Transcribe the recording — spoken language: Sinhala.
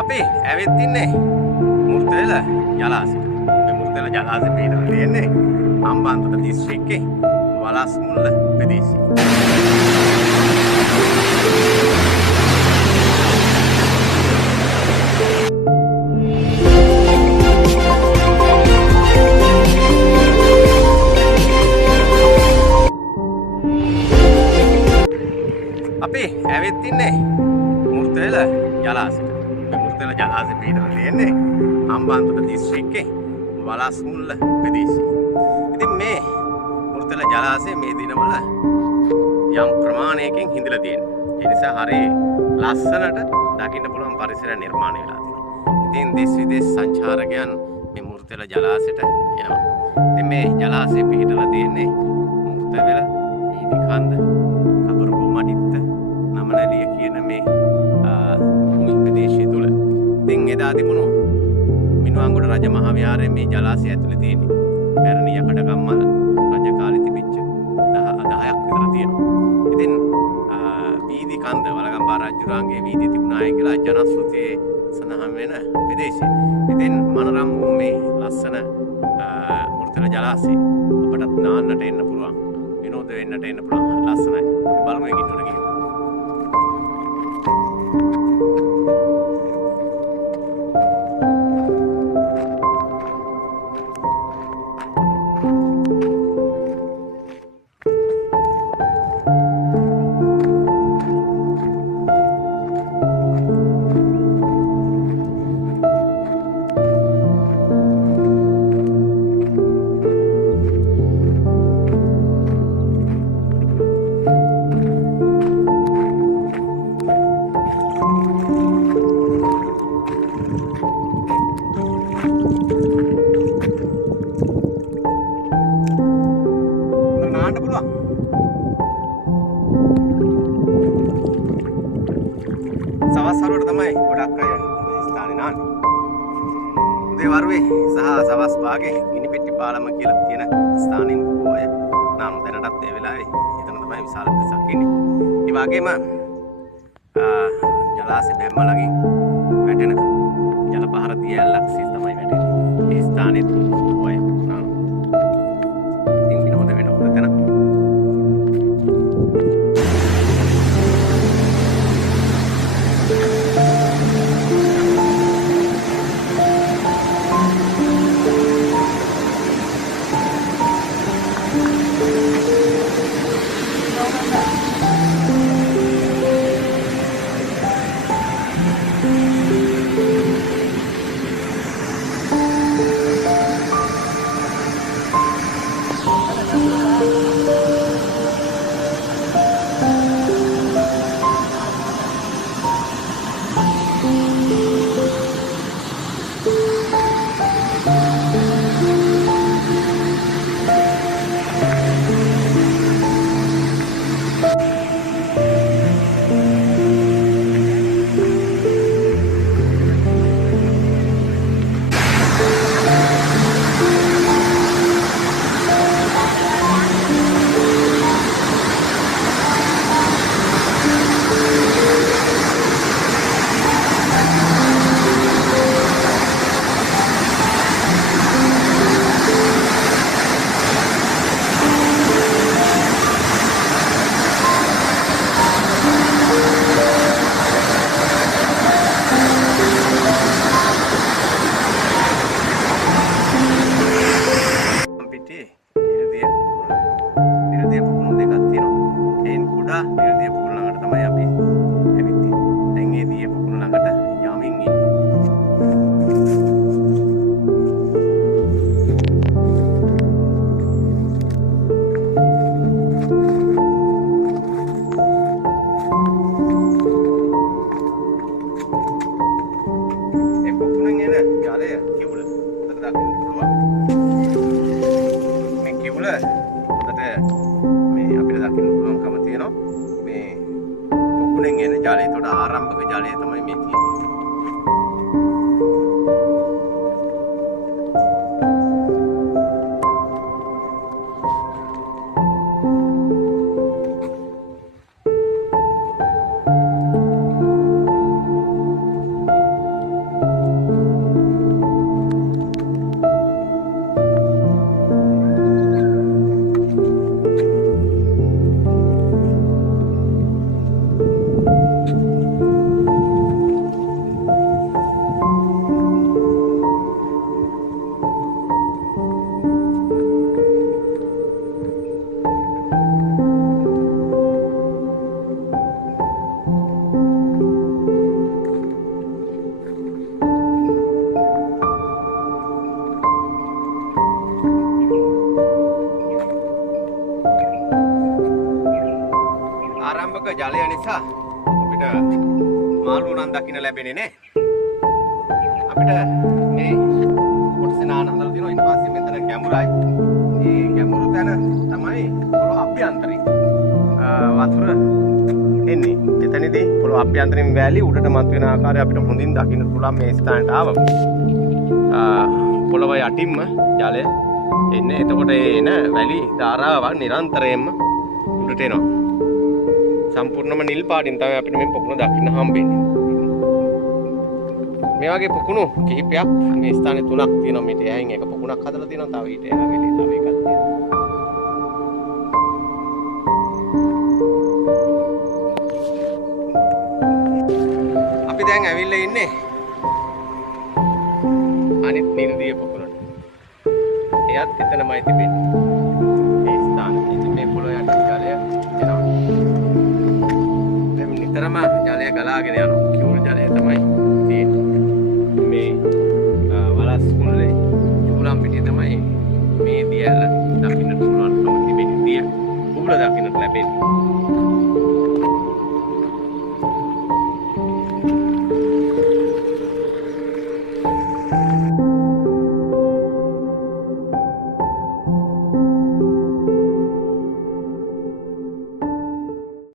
අපි ඇවිත් ඉන්නේ මුර්තේල ජලාශයට. මේ මුර්තේල ජලාශය පිටට තියෙන්නේ හම්බන්තොට දිස්ත්‍රික්කේ වලස්මුල්ල ප්‍රදේශයේ. අපි ඇවිත් ඉන්නේ මුර්තේල ජලාශයට. මේ මුර්තේල ජලාශය පිටට තියෙන්නේ හම්බන්තොට දිස්ත්‍රික්කේ වලස්මුල්ල ප්‍රදේශයේ. ඉතින් මේ මුර්තේල ජලාශය මේ දිනවල යම් ප්‍රමාණයකින් හිඳලා තියෙනවා. ඒ නිසා හරිය ලස්සනට දකින්න පුළුවන් පරිසරයක් නිර්මාණය වෙලා තියෙනවා. ඉතින් දේශ විදේශ සංචාරකයන් මේ මුර්තේල ජලාශයට එනවා. ඉතින් මේ ජලාශය පිටලා තියෙන්නේ මුර්තේල නීතිකන්ද කබරගො මඩිත්ත නමනලිය කියන මේ භූමි ප්‍රදේශය තුල. ඉතින් එදා තිබුණු මිනුවන්ගොඩ රජ මහා විහාරයේ මේ ජලාශය ඇතුලේ තියෙන්නේ පැරණි යකඩ කම්මල රජ කාලේ තිබිච්ච 10ක් විතර තියෙනවා. ඉතින් වීදි කන්ද වලගම්බා රජුරාන්ගේ වීදි තිබුණාය කියලා ජනශ්‍රුතියේ සඳහන් වෙන ප්‍රදේශය. ඉතින් මනරම් වූ මේ ලස්සන මුර්තේල ජලාශය අපටත් නාන්නට එන්න පුළුවන්. විනෝද වෙන්නට එන්න පුළුවන්. ලස්සනයි. අපි බලමු ඒකිට උඩ ගිහින්. සවස් වරුවට තමයි ගොඩක් අය මේ ස්ථානේ නාන්නේ. උදේ වරුවේ සහ සවස් භාගයේ ගිනිපෙට්ටි පාලම කියලා තියෙන ස්ථානෙන් බොහෝ අය නාන දැනටත් මේ වෙලාවේ එතන තමයි විශාල පිරිසක් ඉන්නේ. ඒ වගේම ජලාශය බැම්ම ළඟින් වැටෙන ජල පහර දියැලක් සිස් තමයි වැටෙන්නේ. ඒ ස්ථානෙත් බොහෝ අය නාන. ඉතින් විනෝද වෙන හොඳ තැන. ජලය. ඒකට ආරම්භක ජලය තමයි මේ තියෙන්නේ. නිසා අපිට මාළු නම් දකින්න ලැබෙන්නේ නැහැ. අපිට මේ කොටසේ නාන හදලා තියෙනවා. ඊට පස්සේ මෙතන ගැඹුරයි. මේ ගැඹුරු තැන තමයි පොළොව අභ්‍යන්තරේ වතුර එන්නේ. එතනදී පොළොව අභ්‍යන්තරයෙන් වැලි උඩට මතුවෙන ආකාරය අපිට හොඳින් දකින්න පුළුවන් මේ ස්ථානට ආවම. පොළොව යටින්ම ජලය එන්නේ. එතකොට එන වැලි ධාරාවන් නිරන්තරයෙන්ම උඩට එනවා. සම්පූර්ණම නිල් පාටින් තමයි අපිට මේ පොකුණ දකින්න හම්බෙන්නේ. මේ වගේ පොකුණු කිහිපයක් මේ ස්ථානේ තුනක් තියෙනවා. මේට එහායින් එක පොකුණක් හදලා තියෙනවා. තව ඊට එහා වෙලේ තව එකක් තියෙනවා. අපි දැන් ඇවිල්ලා ඉන්නේ අනිත් නිර්දිය පොකුණට. එයත් එතනමයි තිබෙන්නේ. මේ ස්ථානේ. ඉතින් මේ පොළොව යට ජලය එනවා. නිතරම ජලය ගලාගෙන යනවා. කිවුල් ජලය තමයි